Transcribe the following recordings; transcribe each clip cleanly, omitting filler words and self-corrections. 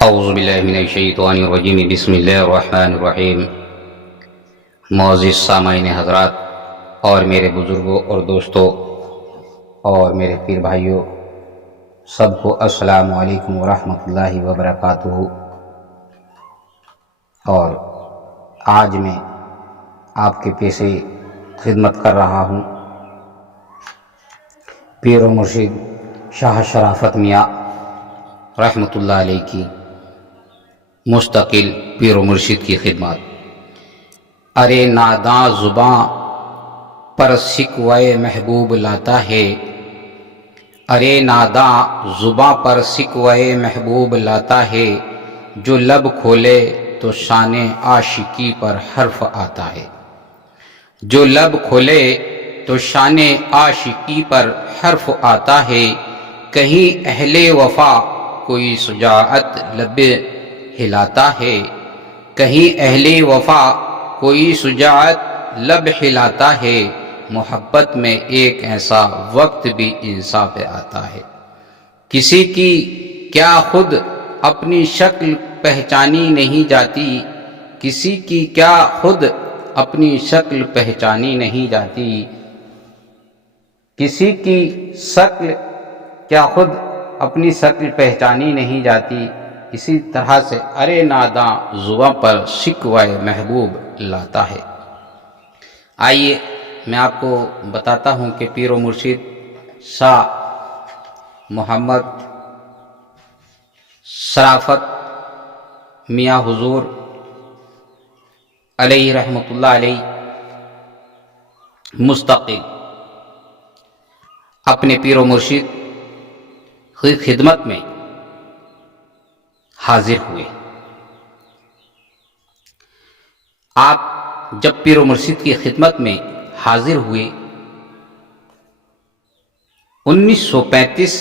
اعوذ باللہ من الشیطان الرجیم بسم اللہ الرحمن الرحیم۔ معزز سامعین حضرات اور میرے بزرگوں اور دوستوں اور میرے پیر بھائیوں، سب کو السلام علیکم ورحمۃ اللہ وبرکاتہ۔ اور آج میں آپ کے پیشے خدمت کر رہا ہوں پیر و مرشد شاہ شرافت میاں رحمۃ اللہ علیہ کی مستقل پیر و مرشد کی خدمات۔ ارے ناداں زباں پر سکوائے محبوب لاتا ہے، ارے ناداں زباں پر سکوائے محبوب لاتا ہے، جو لب کھولے تو شان عاشقی پر حرف آتا ہے، جو لب کھولے تو شان عاشقی پر حرف آتا ہے، کہیں اہل وفا کوئی شجاعت لب ہلاتا ہے، کہیں اہل وفا کوئی شجاعت لب ہلاتا ہے، محبت میں ایک ایسا وقت بھی انصاف پہ آتا ہے، کسی کی کیا خود اپنی شکل پہچانی نہیں جاتی، کسی کی کیا خود اپنی شکل پہچانی نہیں جاتی، کسی کی شکل کیا خود اپنی شکل پہچانی نہیں جاتی، اسی طرح سے ارے ناداں زباں پر شکوائے محبوب لاتا ہے۔ آئیے میں آپ کو بتاتا ہوں کہ پیر و مرشد شاہ محمد شرافت میاں حضور علیہ رحمۃ اللہ علیہ مستقل اپنے پیر و مرشد کی خدمت میں حاضر ہوئے۔ آپ جب پیر و مرشد کی خدمت میں حاضر ہوئے 1935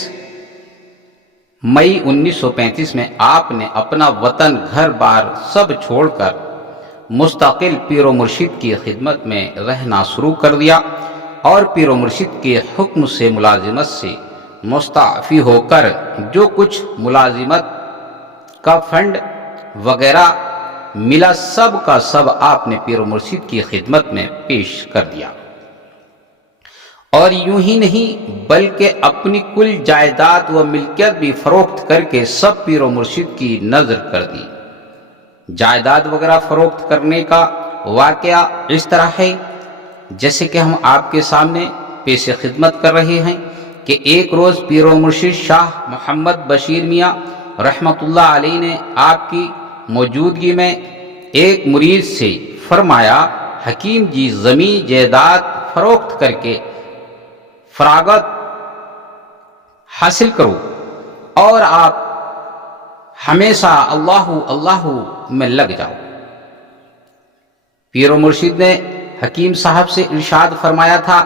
مئی 1935 میں آپ نے اپنا وطن گھر بار سب چھوڑ کر مستقل پیر و مرشد کی خدمت میں رہنا شروع کر دیا، اور پیر و مرشد کے حکم سے ملازمت سے مستعفی ہو کر جو کچھ ملازمت کا فنڈ وغیرہ ملا سب کا سب آپ نے پیر و مرشد کی خدمت میں پیش کر دیا، اور یوں ہی نہیں بلکہ اپنی کل جائیداد و ملکیت بھی فروخت کر کے سب پیر و مرشد کی نذر کر دی۔ جائیداد وغیرہ فروخت کرنے کا واقعہ اس طرح ہے جیسے کہ ہم آپ کے سامنے پیش خدمت کر رہے ہیں کہ ایک روز پیر و مرشد شاہ محمد بشیر میاں رحمۃ اللہ علیہ نے آپ کی موجودگی میں ایک مرید سے فرمایا، حکیم جی زمین جائیداد فروخت کر کے فراغت حاصل کرو اور آپ ہمیشہ اللہ اللہ میں لگ جاؤ۔ پیر و مرشد نے حکیم صاحب سے ارشاد فرمایا تھا،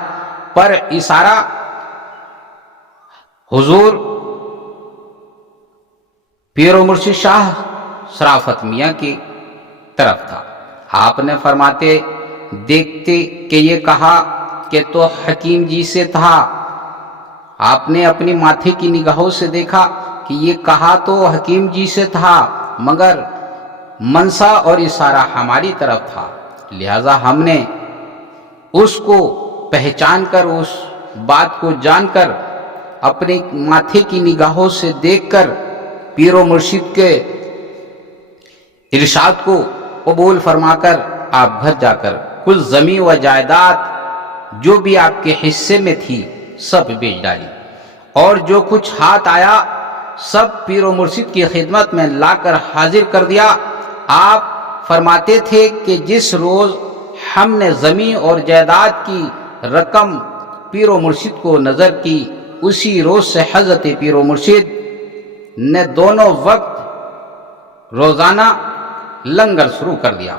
پر اشارہ حضور پیر و مرشد شاہ شرافت میاں کی طرف تھا۔ آپ نے فرماتے دیکھتے کہ یہ کہا کہ تو حکیم جی سے تھا، آپ نے اپنی ماتھے کی نگاہوں سے دیکھا کہ یہ کہا تو حکیم جی سے تھا، مگر منشا اور اشارہ ہماری طرف تھا، لہذا ہم نے اس کو پہچان کر، اس بات کو جان کر، اپنے ماتھے کی نگاہوں سے دیکھ کر پیر و مرشد کے ارشاد کو قبول فرما کر آپ گھر جا کر کل زمین و جائیداد جو بھی آپ کے حصے میں تھی سب بیچ ڈالی، اور جو کچھ ہاتھ آیا سب پیر و مرشد کی خدمت میں لا کر حاضر کر دیا۔ آپ فرماتے تھے کہ جس روز ہم نے زمین اور جائیداد کی رقم پیر و مرشد کو نظر کی، اسی روز سے حضرت پیر و مرشد نے دونوں وقت روزانہ لنگر شروع کر دیا۔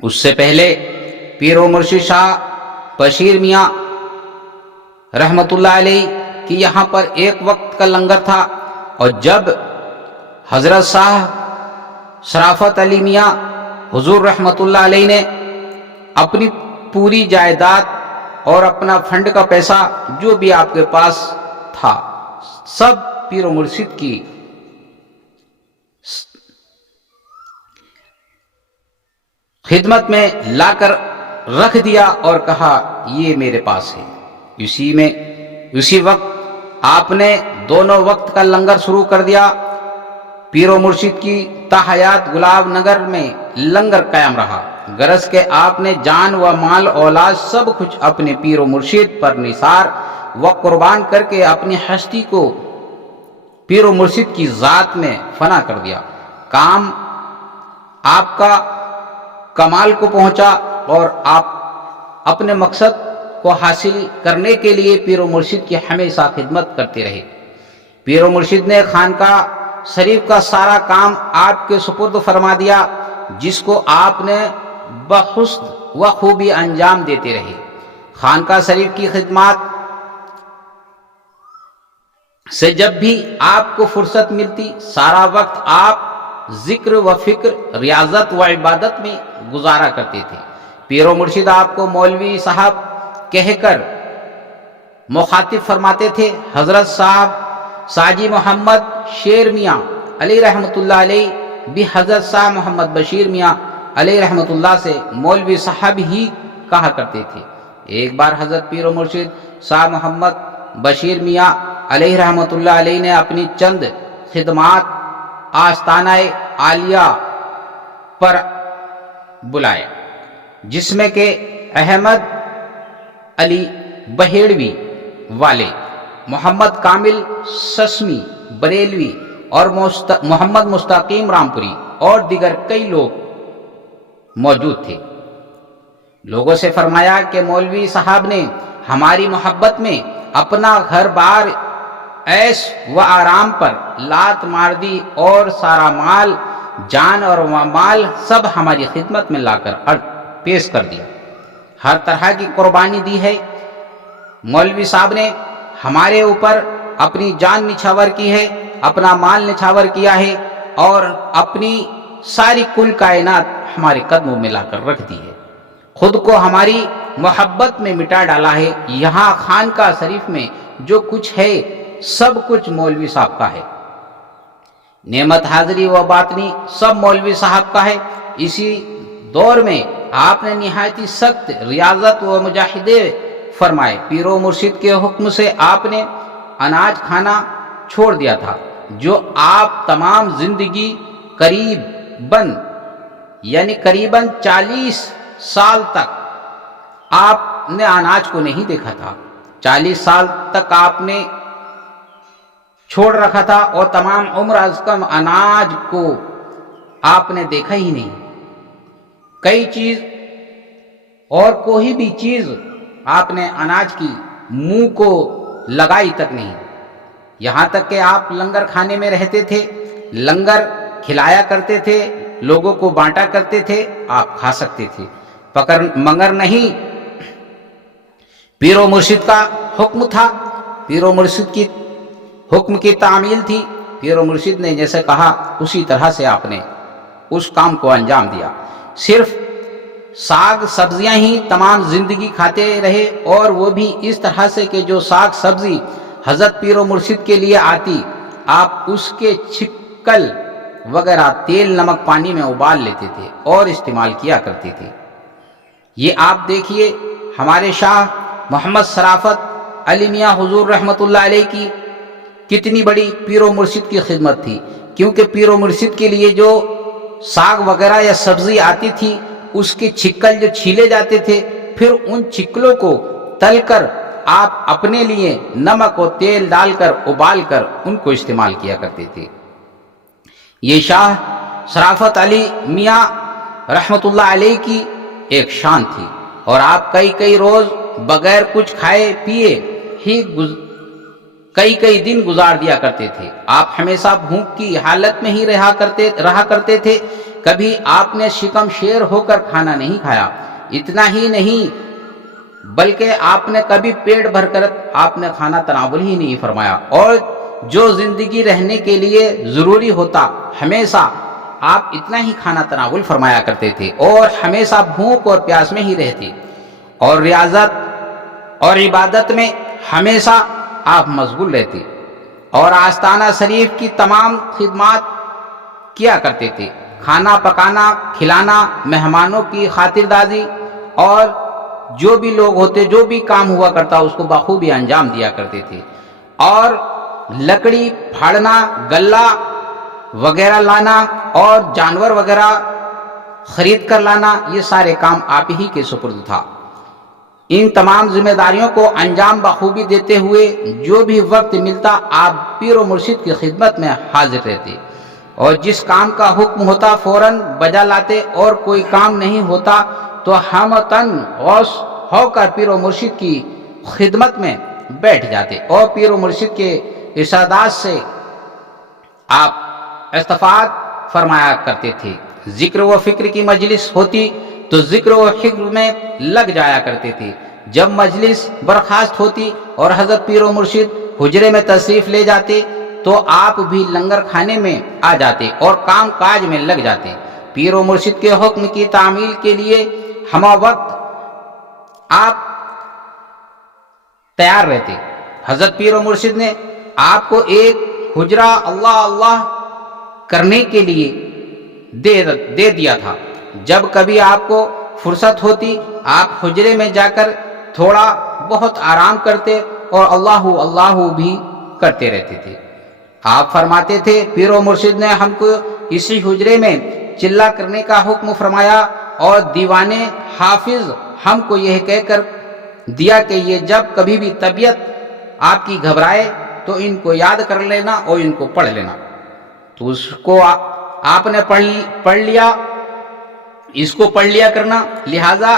اس سے پہلے پیر و مرشد شاہ بشیر میاں رحمۃ اللہ علیہ کی یہاں پر ایک وقت کا لنگر تھا، اور جب حضرت شاہ شرافت علی میاں حضور رحمۃ اللہ علیہ نے اپنی پوری جائیداد اور اپنا فنڈ کا پیسہ جو بھی آپ کے پاس تھا سب پیر و مرشد کی خدمت میں لا کر رکھ دیا اور کہا یہ میرے پاس ہے۔ اسی وقت آپ نے دونوں وقت کا لنگر شروع کر دیا۔ پیر و مرشد کی تاحیات گلاب نگر میں لنگر قائم رہا، غرض کہ آپ نے جان و مال اولاد سب کچھ اپنے پیر و مرشد پر نثار و قربان کر کے اپنی ہستی کو پیر و مرشد کی ذات میں فنا کر دیا۔ کام آپ کا کمال کو پہنچا اور آپ اپنے مقصد کو حاصل کرنے کے لیے پیر و مرشد کی ہمیشہ خدمت کرتے رہے۔ پیر و مرشد نے خانقاہ شریف کا سارا کام آپ کے سپرد فرما دیا، جس کو آپ نے بحسن و خوبی انجام دیتے رہے۔ خانقاہ شریف کی خدمات سے جب بھی آپ کو فرصت ملتی، سارا وقت آپ ذکر و فکر، ریاضت و عبادت میں گزارا کرتے تھے۔ پیر و مرشد آپ کو مولوی صاحب کہہ کر مخاطب فرماتے تھے۔ حضرت صاحب ساجی محمد شیر میاں علیہ رحمۃ اللہ علیہ بھی حضرت صاحب محمد بشیر میاں علیہ رحمۃ اللہ سے مولوی صاحب ہی کہا کرتے تھے۔ ایک بار حضرت پیر و مرشد صاحب محمد بشیر میاں علیہ رحمۃ اللہ علیہ نے اپنی چند خدمات آستانہ عالیہ پر بلائے، جس میں کہ احمد علی بہیڑوی والے، محمد کامل سسمی بریلوی اور محمد مستقیم رامپوری اور دیگر کئی لوگ موجود تھے۔ لوگوں سے فرمایا کہ مولوی صاحب نے ہماری محبت میں اپنا گھر بار عیش و آرام پر لات مار دی اور سارا مال، جان اور مال سب ہماری خدمت میں لا کر پیش کر دیا، ہر طرح کی قربانی دی ہے۔ مولوی صاحب نے ہمارے اوپر اپنی جان نچھاور کی ہے، اپنا مال نچھاور کیا ہے اور اپنی ساری کل کائنات ہمارے قدموں میں لا کر رکھ دی ہے، خود کو ہماری محبت میں مٹا ڈالا ہے۔ یہاں خانقاہ شریف میں جو کچھ ہے سب کچھ مولوی صاحب کا ہے، نعمت حاضری و باطنی سب مولوی صاحب کا ہے۔ اسی دور میں آپ نے نہایت سخت ریاضت و مجاہدے فرمائے۔ پیر و مرشد کے حکم سے آپ نے اناج کھانا چھوڑ دیا تھا، جو آپ تمام زندگی قریباً 40 سال تک آپ نے اناج کو نہیں دیکھا تھا۔ 40 سال تک آپ نے چھوڑ رکھا تھا اور تمام عمر از کم اناج کو آپ نے دیکھا ہی نہیں۔ کوئی بھی چیز آپ نے اناج کی منہ کو لگائی تک نہیں، یہاں تک کہ آپ لنگر کھانے میں رہتے تھے، لنگر کھلایا کرتے تھے، لوگوں کو بانٹا کرتے تھے، آپ کھا سکتے تھے، مگر نہیں، پیر و مرشد کا حکم تھا، پیر و مرشد کی حکم کی تعمیل تھی۔ پیر و مرشد نے جیسے کہا اسی طرح سے آپ نے اس کام کو انجام دیا۔ صرف ساگ سبزیاں ہی تمام زندگی کھاتے رہے، اور وہ بھی اس طرح سے کہ جو ساگ سبزی حضرت پیر و مرشد کے لیے آتی، آپ اس کے چھکل وغیرہ تیل نمک پانی میں ابال لیتے تھے اور استعمال کیا کرتے تھے۔ یہ آپ دیکھیے ہمارے شاہ محمد شرافت علی میاں حضور رحمۃ اللہ علیہ کی کتنی بڑی پیر و مرشد کی خدمت تھی، کیونکہ پیر و مرشد کے لیے جو ساگ وغیرہ یا سبزی آتی تھی، اس کے چھکل جو چھیلے جاتے تھے، پھر ان چھکلوں کو تل کر آپ اپنے لیے نمک اور تیل ڈال کر ابال کر ان کو استعمال کیا کرتے تھے۔ یہ شاہ شرافت علی میاں رحمۃ اللہ علیہ کی ایک شان تھی، اور آپ کئی روز بغیر کچھ کھائے پیے ہی کئی دن گزار دیا کرتے تھے۔ آپ ہمیشہ بھوک کی حالت میں ہی رہا کرتے تھے، کبھی آپ نے شکم شیر ہو کر کھانا نہیں کھایا۔ اتنا ہی نہیں بلکہ آپ نے کبھی پیٹ بھر کر آپ نے کھانا تناول ہی نہیں فرمایا، اور جو زندگی رہنے کے لیے ضروری ہوتا ہمیشہ آپ اتنا ہی کھانا تناول فرمایا کرتے تھے، اور ہمیشہ بھوک اور پیاس میں ہی رہتے، اور ریاضت اور عبادت میں ہمیشہ آپ مشغول رہتے، اور آستانہ شریف کی تمام خدمات کیا کرتے تھے۔ کھانا پکانا، کھلانا، مہمانوں کی خاطرداری، اور جو بھی لوگ ہوتے، جو بھی کام ہوا کرتا اس کو بخوبی انجام دیا کرتے تھے۔ اور لکڑی پھاڑنا، گلہ وغیرہ لانا اور جانور وغیرہ خرید کر لانا، یہ سارے کام آپ ہی کے سپرد تھا۔ ان تمام ذمہ داریوں کو انجام بخوبی دیتے ہوئے جو بھی وقت ملتا آپ پیر و مرشد کی خدمت میں حاضر رہتے، اور جس کام کا حکم ہوتا فوراً بجا لاتے، اور کوئی کام نہیں ہوتا تو ہمتاً غوث ہو کر پیر و مرشد کی خدمت میں بیٹھ جاتے، اور پیر و مرشد کے ارشادات سے آپ استفاد فرمایا کرتے تھے۔ ذکر و فکر کی مجلس ہوتی تو ذکر و فکر میں لگ جایا کرتے تھے۔ جب مجلس برخاست ہوتی اور حضرت پیر و مرشد حجرے میں تشریف لے جاتے تو آپ بھی لنگر کھانے میں آ جاتے اور کام کاج میں لگ جاتے۔ پیر و مرشد کے حکم کی تعمیل کے لیے ہمہ وقت آپ تیار رہتے۔ حضرت پیر و مرشد نے آپ کو ایک حجرہ اللہ اللہ کرنے کے لیے دے دیا تھا۔ جب کبھی آپ کو فرصت ہوتی آپ حجرے میں جا کر تھوڑا بہت آرام کرتے اور اللہ اللہ بھی کرتے رہتے تھے۔ آپ فرماتے تھے پیر و مرشد نے ہم کو اسی حجرے میں چلا کرنے کا حکم فرمایا، اور دیوان حافظ ہم کو یہ کہہ کر دیا کہ یہ جب کبھی بھی طبیعت آپ کی گھبرائے تو ان کو یاد کر لینا اور ان کو پڑھ لینا۔ تو اس کو آپ نے پڑھ لیا، اس کو پڑھ لیا کرنا، لہذا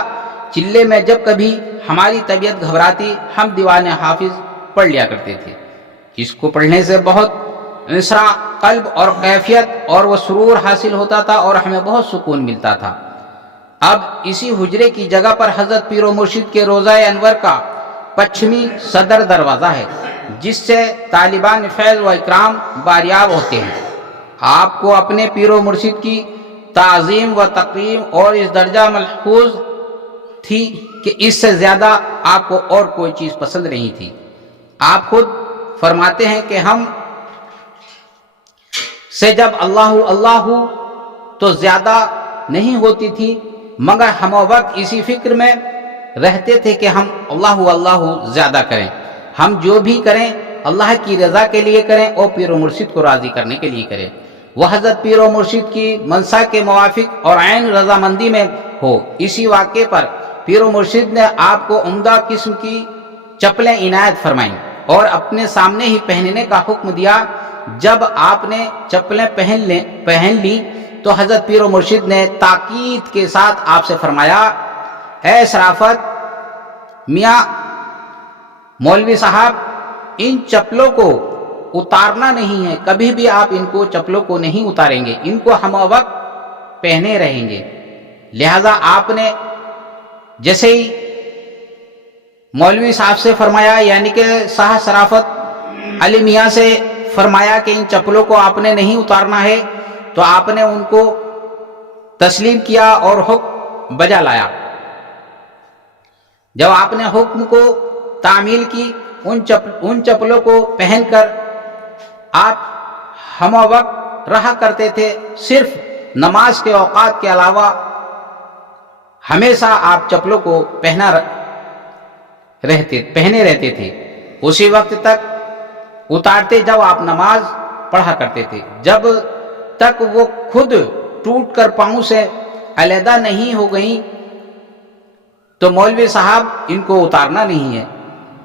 چلے میں جب کبھی ہماری طبیعت گھبراتی ہم دیوان حافظ پڑھ لیا کرتے تھے۔ اس کو پڑھنے سے بہت انصرا قلب اور کیفیت اور وہ سرور حاصل ہوتا تھا اور ہمیں بہت سکون ملتا تھا۔ اب اسی حجرے کی جگہ پر حضرت پیر و مرشد کے روضہ انور کا پچھمی صدر دروازہ ہے، جس سے طالبان فیض و اکرام باریاب ہوتے ہیں۔ آپ کو اپنے پیر و مرشد کی تعظیم و تقریم اور اس درجہ ملحوظ تھی کہ اس سے زیادہ آپ کو اور کوئی چیز پسند نہیں تھی۔ آپ خود فرماتے ہیں کہ ہم سے جب اللہ اللہ تو زیادہ نہیں ہوتی تھی، مگر ہم وقت اسی فکر میں رہتے تھے کہ ہم اللہ اللہ زیادہ کریں، ہم جو بھی کریں اللہ کی رضا کے لیے کریں اور پیر و مرشد کو راضی کرنے کے لیے کریں، وہ حضرت پیر و مرشد کی منشا کے موافق اور عین رضامندی میں ہو۔ اسی واقعے پر پیر و مرشد نے آپ کو عمدہ قسم کی چپلیں عنایت فرمائیں اور اپنے سامنے ہی پہننے کا حکم دیا۔ جب آپ نے چپلیں پہن لی تو حضرت پیر و مرشد نے تاکید کے ساتھ آپ سے فرمایا، اے شرافت میاں مولوی صاحب، ان چپلوں کو اتارنا نہیں ہے، کبھی بھی آپ ان کو چپلوں کو نہیں اتاریں گے، ان کو ہم وقت پہنے رہیں گے۔ لہذا آپ نے جیسے ہی مولوی صاحب سے فرمایا، یعنی کہ شاہ شرافت علی میاں سے فرمایا کہ ان چپلوں کو آپ نے نہیں اتارنا ہے، تو آپ نے ان کو تسلیم کیا اور حکم بجا لایا۔ جب آپ نے حکم کو تعمیل کی، ان چپلوں کو پہن کر آپ ہم وقت رہا کرتے تھے، صرف نماز کے اوقات کے علاوہ ہمیشہ آپ چپلوں کو پہنے رہتے تھے، اسی وقت تک اتارتے جب آپ نماز پڑھا کرتے تھے، جب تک وہ خود ٹوٹ کر پاؤں سے علیحدہ نہیں ہو گئیں تو مولوی صاحب ان کو اتارنا نہیں ہے۔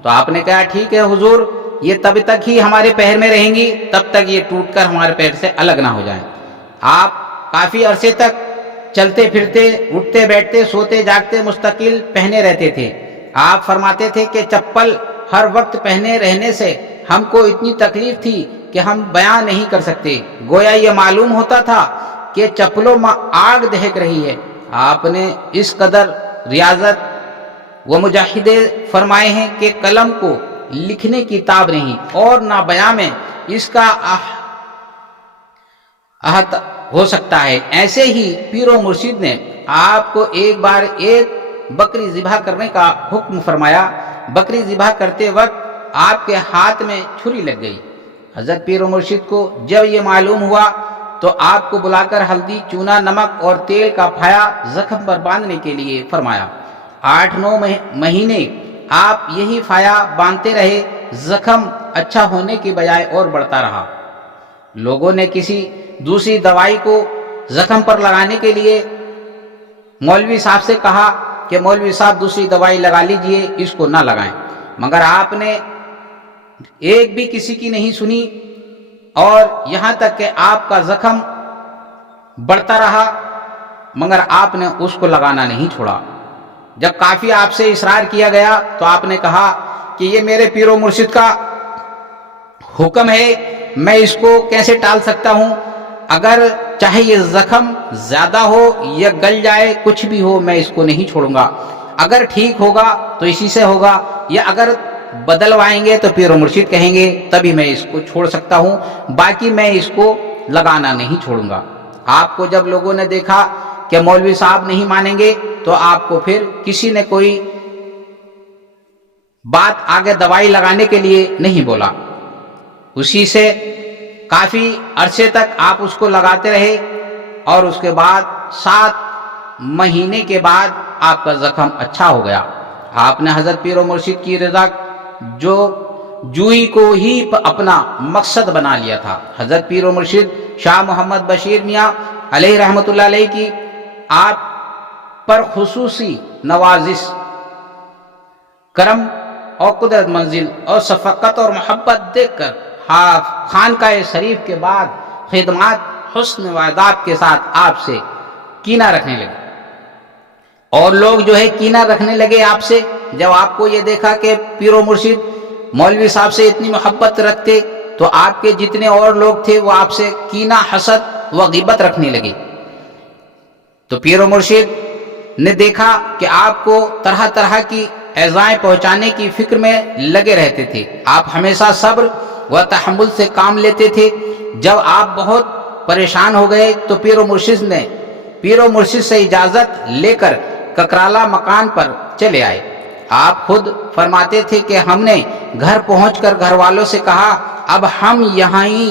تو آپ نے کہا ٹھیک ہے حضور، یہ تب تک ہی ہمارے پیر میں رہیں گی تب تک یہ ٹوٹ کر ہمارے پیر سے الگ نہ ہو جائیں۔ آپ کافی عرصے تک چلتے پھرتے، اٹھتے بیٹھتے، سوتے جاگتے مستقل پہنے رہتے تھے۔ آپ فرماتے تھے کہ چپل ہر وقت پہنے رہنے سے ہم کو اتنی تکلیف تھی کہ ہم بیان نہیں کر سکتے، گویا یہ معلوم ہوتا تھا کہ چپلوں میں آگ دہک رہی ہے۔ آپ نے اس قدر ریاضت و مجاہدے فرمائے ہیں کہ قلم کو لکھنے کی تاب نہیں اور نہ بیاں میں اس کا احاطہ ہو سکتا ہے۔ ایسے ہی پیر و مرشد نے آپ کو ایک بار ایک بکری ذبح کرنے کا حکم فرمایا۔ بکری ذبح کرتے وقت آپ کے ہاتھ میں چھری لگ گئی۔ حضرت پیر و مرشد کو جب یہ معلوم ہوا تو آپ کو بلا کر ہلدی، چونا، نمک اور تیل کا پھایا زخم پر باندھنے کے لیے فرمایا۔ 8-9 مہینے آپ یہی پھایا باندھتے رہے، زخم اچھا ہونے کی بجائے اور بڑھتا رہا۔ لوگوں نے کسی دوسری دوائی کو زخم پر لگانے کے لیے مولوی صاحب سے کہا کہ مولوی صاحب دوسری دوائی لگا لیجئے، اس کو نہ لگائیں، مگر آپ نے ایک بھی کسی کی نہیں سنی، اور یہاں تک کہ آپ کا زخم بڑھتا رہا مگر آپ نے اس کو لگانا نہیں چھوڑا۔ جب کافی آپ سے اصرار کیا گیا تو آپ نے کہا کہ یہ میرے پیر و مرشد کا حکم ہے، میں اس کو کیسے ٹال سکتا ہوں؟ اگر چاہے یہ زخم زیادہ ہو یا گل جائے، کچھ بھی ہو، میں اس کو نہیں چھوڑوں گا۔ اگر ٹھیک ہوگا تو اسی سے ہوگا، یا اگر بدلوائیں گے تو پیر و مرشد کہیں گے تبھی میں اس کو چھوڑ سکتا ہوں، باقی میں اس کو لگانا نہیں چھوڑوں گا۔ آپ کو جب لوگوں نے دیکھا کہ مولوی صاحب نہیں مانیں گے تو آپ کو پھر کسی نے کوئی بات آگے دوائی لگانے کے لیے نہیں بولا۔ اسی سے کافی عرصے تک آپ اس کو لگاتے رہے، اور اس کے بعد 7 مہینے کے بعد آپ کا زخم اچھا ہو گیا۔ آپ نے حضرت پیر و مرشد کی رضا جوئی کو ہی اپنا مقصد بنا لیا تھا۔ حضرت پیر و مرشد شاہ محمد بشیر میاں علیہ رحمۃ اللہ علیہ کی آپ پر خصوصی نوازش، کرم اور قدرت منزل اور شفقت اور محبت دیکھ کر خانقاہ شریف کے بعد خدمات حسن و آداب کے ساتھ آپ سے کینہ رکھنے لگے، اور لوگ جو ہے کینہ رکھنے لگے آپ سے۔ جب آپ کو یہ دیکھا کہ پیر و مرشد مولوی صاحب سے اتنی محبت رکھتے تو آپ کے جتنے اور لوگ تھے وہ آپ سے کینہ، حسد و غیبت رکھنے لگے۔ تو پیر و مرشد نے دیکھا کہ آپ کو طرح طرح کی ایذائیں پہنچانے کی فکر میں لگے رہتے تھے، آپ ہمیشہ صبر و تحمل سے کام لیتے تھے۔ جب آپ بہت پریشان ہو گئے تو پیر و مرشد سے اجازت لے کر ککرالا مکان پر چلے آئے۔ آپ خود فرماتے تھے کہ ہم نے گھر پہنچ کر گھر والوں سے کہا اب ہم یہاں ہی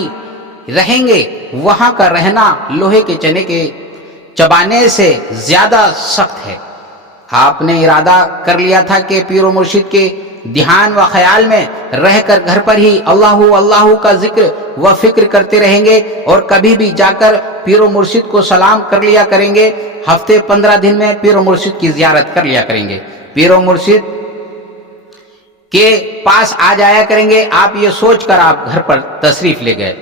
رہیں گے، وہاں کا رہنا لوہے کے چنے کے چبانے سے زیادہ سخت ہے۔ آپ نے ارادہ کر لیا تھا کہ پیر و مرشد کے دھیان و خیال میں رہ کر گھر پر ہی اللہ اللہ کا ذکر و فکر کرتے رہیں گے، اور کبھی بھی جا کر پیر و مرشد کو سلام کر لیا کریں گے۔ ہفتے 15 دن میں پیر و مرشد کی زیارت کر لیا کریں گے، پیر و مرشد کے پاس آ جایا کریں گے۔ آپ یہ سوچ کر آپ گھر پر تشریف لے گئے۔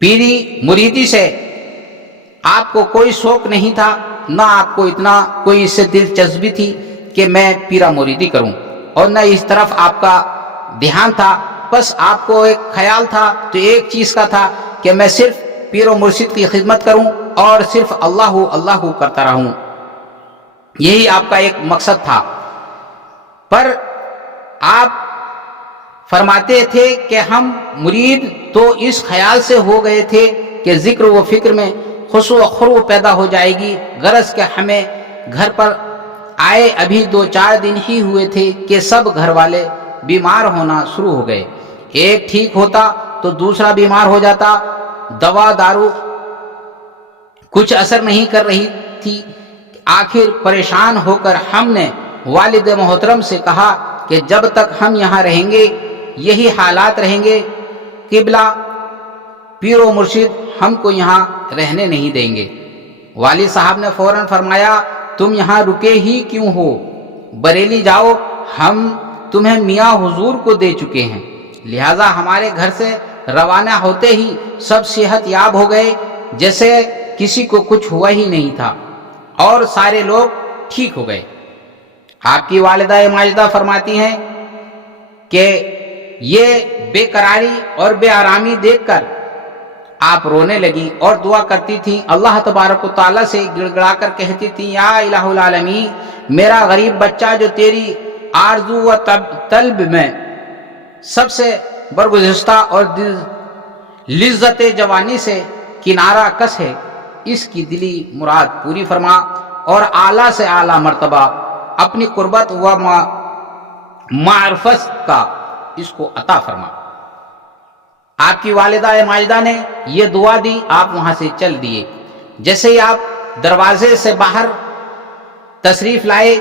پیری مریدی سے آپ کو کوئی شوق نہیں تھا، نہ آپ کو اتنا کوئی اس سے دلچسپی تھی کہ میں پیرا مریدی کروں، اور نہ اس طرف آپ کا دھیان تھا۔ بس آپ کو ایک خیال تھا تو ایک چیز کا تھا کہ میں صرف پیر و مرشد کی خدمت کروں اور صرف اللہ اللہ کرتا رہوں، یہی آپ کا ایک مقصد تھا۔ پر آپ فرماتے تھے کہ ہم مرید تو اس خیال سے ہو گئے تھے کہ ذکر و فکر میں خوشو و خرو پیدا ہو جائے گی، غرض کہ ہمیں گھر پر آئے ابھی 2-4 دن ہی ہوئے تھے کہ سب گھر والے بیمار ہونا شروع ہو گئے۔ ایک ٹھیک ہوتا تو دوسرا بیمار ہو جاتا، دوا دارو کچھ اثر نہیں کر رہی تھی۔ آخر پریشان ہو کر ہم نے والد محترم سے کہا کہ جب تک ہم یہاں رہیں گے یہی حالات رہیں گے، قبلہ پیر و مرشد ہم کو یہاں رہنے نہیں دیں گے۔ والد صاحب نے فوراً فرمایا تم یہاں رکے ہی کیوں ہو، بریلی جاؤ، ہم تمہیں میاں حضور کو دے چکے ہیں۔ لہذا ہمارے گھر سے روانہ ہوتے ہی سب صحت یاب ہو گئے، جیسے کسی کو کچھ ہوا ہی نہیں تھا، اور سارے لوگ ٹھیک ہو گئے۔ آپ کی والدہ ماجدہ فرماتی ہیں کہ یہ بے قراری اور بے آرامی دیکھ کر آپ رونے لگی اور دعا کرتی تھی، اللہ تبارک و تعالیٰ سے گڑ گڑا کر کہتی تھی یا الہ العالمین، میرا غریب بچہ جو تیری آرزو و طلب میں سب سے برگزشتہ اور لذت جوانی سے کنارہ کس ہے، اس کی دلی مراد پوری فرما، اور اعلیٰ سے اعلیٰ مرتبہ اپنی قربت و معرفت کا اس کو عطا فرما۔ آپ کی والدہ ماجدہ نے یہ دعا دی، آپ وہاں سے چل دیے۔ جیسے ہی آپ دروازے سے باہر تشریف لائے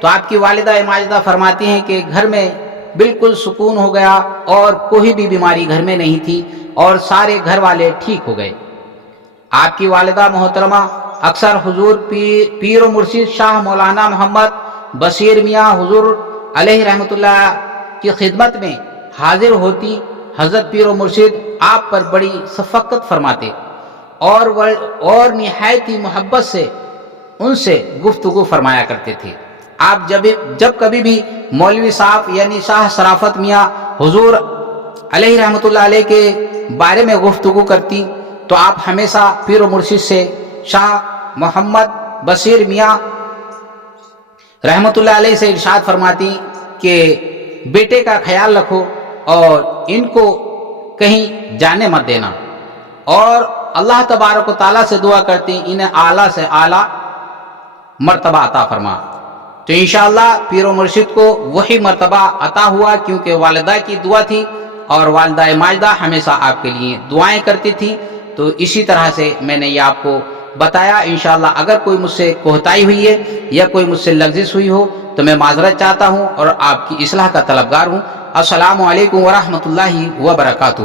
تو آپ کی والدہ ماجدہ فرماتی ہیں کہ گھر میں بالکل سکون ہو گیا اور کوئی بھی بیماری گھر میں نہیں تھی اور سارے گھر والے ٹھیک ہو گئے۔ آپ کی والدہ محترمہ اکثر حضور پیر و مرشد شاہ مولانا محمد بشیر میاں حضور علیہ رحمۃ اللہ کی خدمت میں حاضر ہوتی۔ حضرت پیر و مرشد آپ پر بڑی شفقت فرماتے اور نہایت ہی محبت سے ان سے گفتگو فرمایا کرتے تھے۔ آپ جب کبھی بھی مولوی صاحب یعنی شاہ شرافت میاں حضور علیہ رحمۃ اللہ علیہ کے بارے میں گفتگو کرتی تو آپ ہمیشہ پیر و مرشد سے شاہ محمد بشیر میاں رحمۃ اللہ علیہ سے ارشاد فرماتی کہ بیٹے کا خیال رکھو اور ان کو کہیں جانے مت دینا، اور اللہ تبارک و تعالیٰ سے دعا کرتی انہیں اعلیٰ سے اعلیٰ مرتبہ عطا فرما۔ تو انشاءاللہ پیر و مرشد کو وہی مرتبہ عطا ہوا، کیونکہ والدہ کی دعا تھی اور والدہ ماجدہ ہمیشہ آپ کے لیے دعائیں کرتی تھی۔ تو اسی طرح سے میں نے یہ آپ کو بتایا۔ انشاءاللہ اگر کوئی مجھ سے کوتاہی ہوئی ہے یا کوئی مجھ سے لغزش ہوئی ہو تو میں معذرت چاہتا ہوں اور آپ کی اصلاح کا طلبگار ہوں۔ السلام علیکم ورحمۃ اللہ وبرکاتہ۔